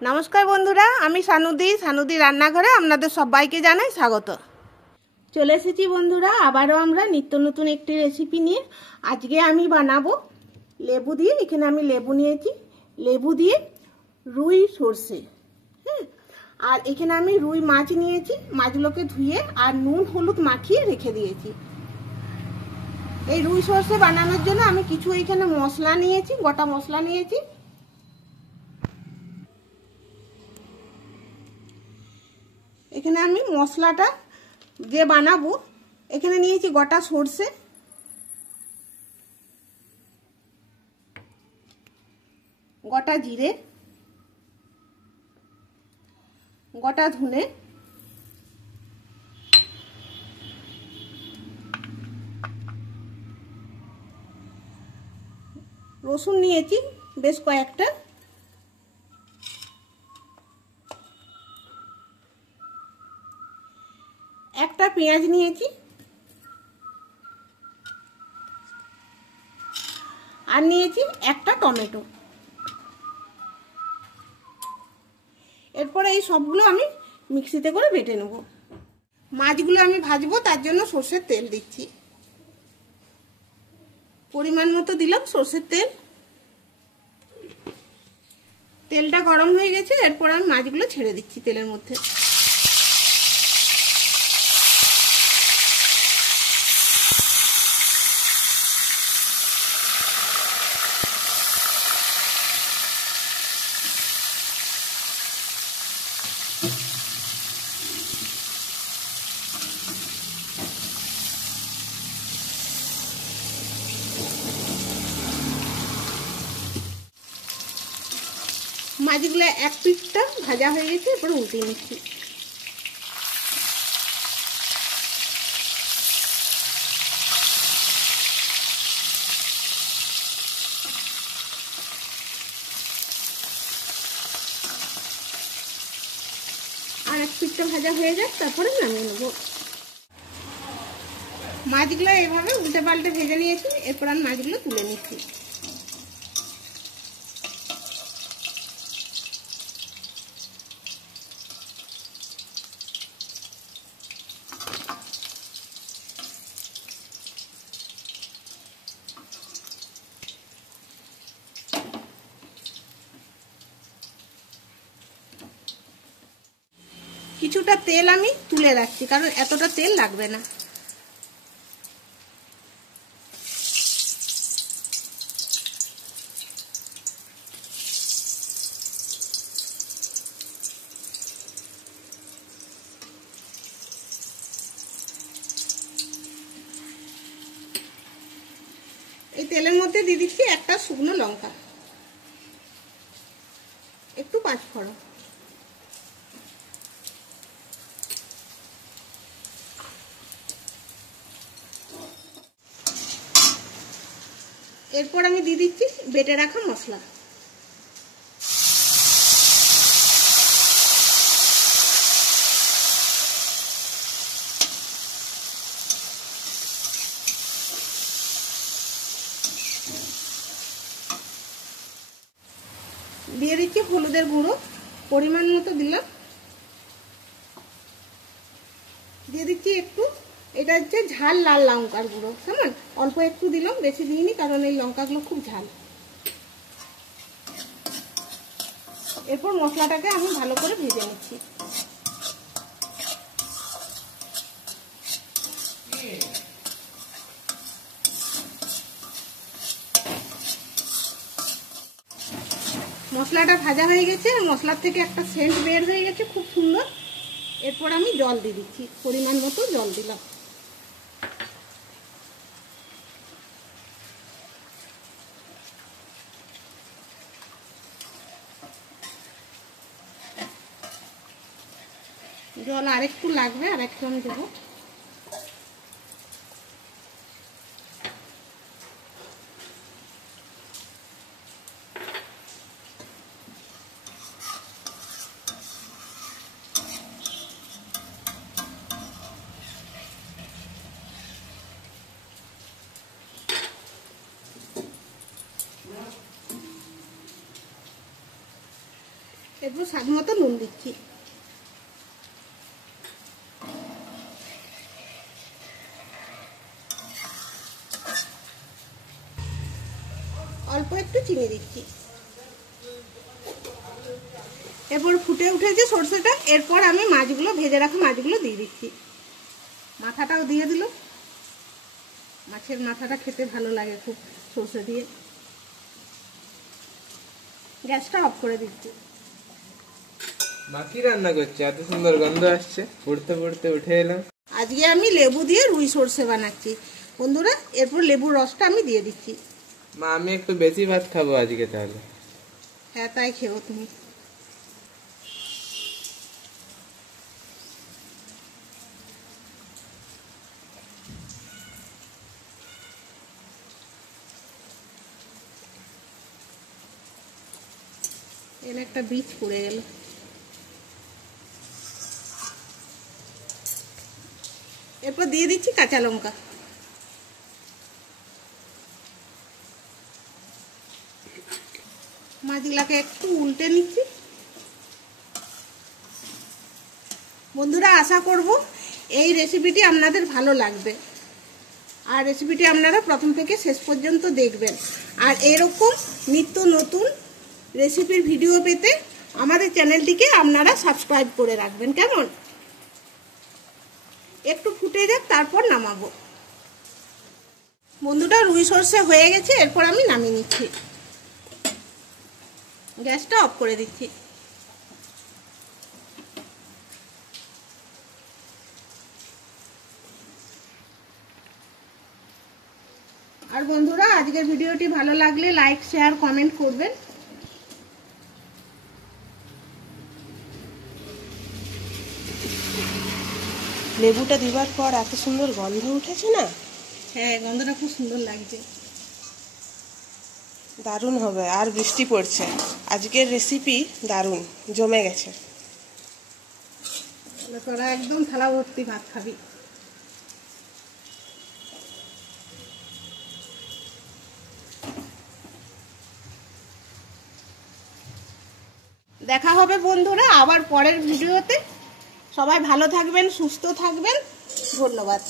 नमस्कार बंधुरा आमी सानुदी रान्नाघरे आपनादेर सबाइके जानाई स्वागत। चले एसेछि बंधुरा आबारो आमरा नित्य नतुन एकटी रेसिपि निये। आजके आमी बानाबो लेबू दिये। एखाने आमी लेबू नियेछि, लेबू दिये रुई सर्षे। আর এখানে আমি রুই মাছ নিয়েছি, মাছগুলোকে ধুয়ে আর নুন হলুদ মাখিয়ে রেখে দিয়েছি। এই রুই সরষে বানানোর জন্য আমি কিছু এখানে মশলা নিয়েছি, গোটা মশলা নিয়েছি। এখানে আমি মশলাটা যে বানাবো এখানে নিয়েছি গোটা সরষে, গোটা জিরে, গোটা ধনে, রসুন নিয়েছি বেশ কয়েকটা, একটা পেঁয়াজ নিয়েছি আর নিয়েছি একটা টমেটো। এরপরে এই সবগুলো আমি মিক্সিতে করে বেটে নেব। মাছগুলো আমি ভাজবো, তার জন্য সরষের তেল দিচ্ছি। পরিমাণ মতো দিলাম সরষের তেল। তেলটা গরম হয়ে গেছে, এরপর আমি মাছগুলো ছেড়ে দিচ্ছি তেলের মধ্যে। মাছগুলো এক পিঠটা ভাজা হয়ে গেছে, এরপর উল্টিয়ে নিচ্ছি। আর এক পিঠটা ভাজা হয়ে যাক, তারপরে নামিয়ে নেব। মাছগুলো এভাবে উল্টে পাল্টে ভেজে নিয়েছি, এরপর আমি মাছগুলো তুলে নিচ্ছি। কিছুটা তেল আমি তুলে রাখছি, কারণ এতটা তেল লাগবে না। এই তেলের মধ্যে দিয়ে দিচ্ছি একটা শুকনো লঙ্কা, একটু পাঁচফোড়ন, এরপর আমি দিয়ে দিচ্ছি বেটে রাখা মশলা। দিয়ে দিচ্ছি হলুদের গুঁড়ো, পরিমাণ মতো দিলাম। দিয়ে দিচ্ছি একটু, এটা হচ্ছে ঝাল লাল লঙ্কার গুঁড়ো, কেমন অল্প একটু দিলাম, বেশি দিইনি, কারণ এই লঙ্কাগুলো খুব ঝাল। এরপর মশলাটাকে আমি ভালো করে ভেজে নিচ্ছি। মশলাটা ভাজা হয়ে গেছে, মশলার থেকে একটা সেন্ট বের হয়ে গেছে খুব সুন্দর। এরপর আমি জল দিয়ে দিচ্ছি, পরিমাণ মতো জল দিলাম। জল আরেকটু লাগবে, আরেকটু আমি দেবো। এরপর স্বাদ মতো নুন দিচ্ছি। অল্প একটু চিনি দিচ্ছি। এরপর ফুটে উঠেছে সরষেটা, এরপর আমি মাছগুলো, ভেজে রাখা মাছগুলো দিয়ে দিচ্ছি। মাথাটাও দিয়ে দিল, মাছের মাথাটা খেতে ভালো লাগে খুব সরষে দিয়ে। গ্যাসটা অফ করে দিচ্ছি। মা কি রান্না করছে? এত সুন্দর গন্ধ আসছে, পড়তে পড়তে উঠে এলাম। আজকে আমি লেবু দিয়ে রুই সরষে বানাচ্ছি বন্ধুরা। এরপর লেবুর রসটা আমি দিয়ে দিচ্ছি। মা আমি একটু বেশি ভাত খাবো আজকে তাহলে। হ্যাঁ, তাই খেও তুমি। এর একটা বীজ পড়ে গেল। এরপর দিয়ে দিচ্ছি কাঁচা লঙ্কা। মাছগুলাকে একটু উল্টে নিচ্ছি। বন্ধুরা, আশা করব এই রেসিপিটি আপনাদের ভালো লাগবে, আর রেসিপিটি আপনারা প্রথম থেকে শেষ পর্যন্ত দেখবেন। আর এরকম নিত্য নতুন রেসিপির ভিডিও পেতে আমাদের চ্যানেলটিকে আপনারা সাবস্ক্রাইব করে রাখবেন। কেমন? একটু ফুটে যাক, তারপর নামাবো। বন্ধুরা, রুই সরষে হয়ে গেছে, এরপর আমি নামিয়ে নিচ্ছি। গ্যাসটা অফ করে দিচ্ছি। আর বন্ধুরা, আজকের ভিডিওটি ভালো লাগলে লাইক, শেয়ার, কমেন্ট করবেন। লেবুটা দিবার পর এত সুন্দর গন্ধ উঠেছে না? হ্যাঁ, গন্ধটা খুব সুন্দর লাগছে। দারুণ হবে। আর বৃষ্টি পড়ছে, আজকের রেসিপি দারুণ জমে গেছে। তোরা একদম থালা ভর্তি ভাত খাবি। দেখা হবে বন্ধুরা আবার পরের ভিডিওতে। সবাই ভালো থাকবেন, সুস্থ থাকবেন। ধন্যবাদ।